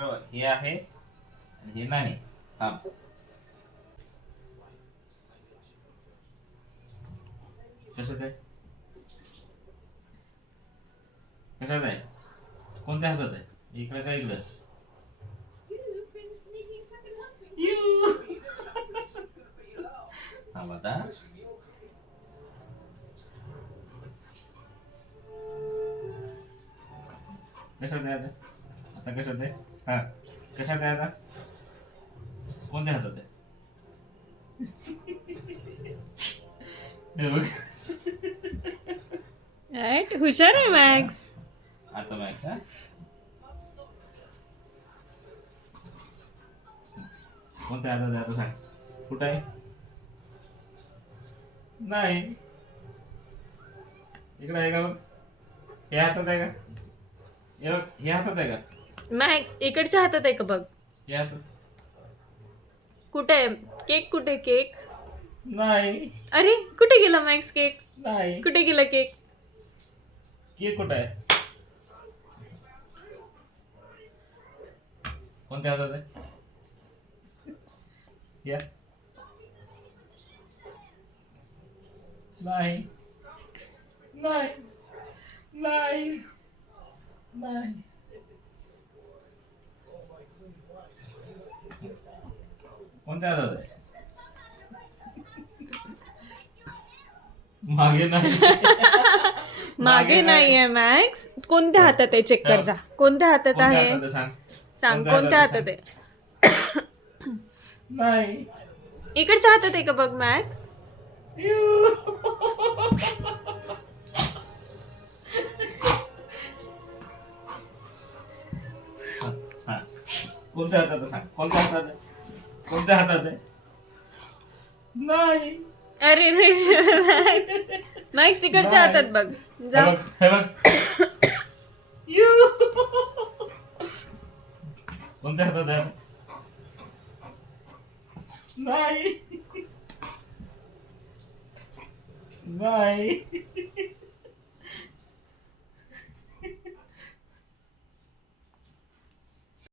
हे आहे आणि हे नाही. थांब. कसं आहे? कशात आहे? कोणत्या हातात आहे? इकडं का इकडं? यू. थांब आता. कशात आहे आता? आता कशात आहे? हा, कशात आहे आता? कोणत्या हातात आहे? हे बघ. राईट, हुशार आहे मॅक्स. आता मॅक्स हा. कोणत्या हातात आहे आता सांग. कुठं आहे? नाही. इकडे आहे का बघ? हे हातात आहे का? हे बघ, हे हातात आहे का? मॅक्स इकडच्या हातात आहे का बघ. हे हातात कुठे आहे केक? कुठे केक? नाही. अरे कुठे गेला मॅक्स केक? नाही. कुठे गेला केक? केक कुठं आहे? कोणत्या हातात आहे? या. नाही. नाही. नाही. नाही. कोणत्या हातात आहे? मागे नाही. मागे नाहीये मॅक्स. कोणत्या हातात आहे चेक कर जा. कोणत्या हातात कोणत्या आहे हातात आहे सांग. सांग. कोणत्या हातात आहे? नाही. इकडच्या हातात आहे का बघ मॅक्स. यू. हा. कोणत्या हातात आहे सांग. कोणत्या हातात आहे? कोणत्या हातात आहे? नाही. अरे रे मॅक्स. मॅक्स इकडच्या नाही. हातात बघ हे जा. बघ, हे बघ. यू. कोणत्या हातात आहे? नाही. नाही.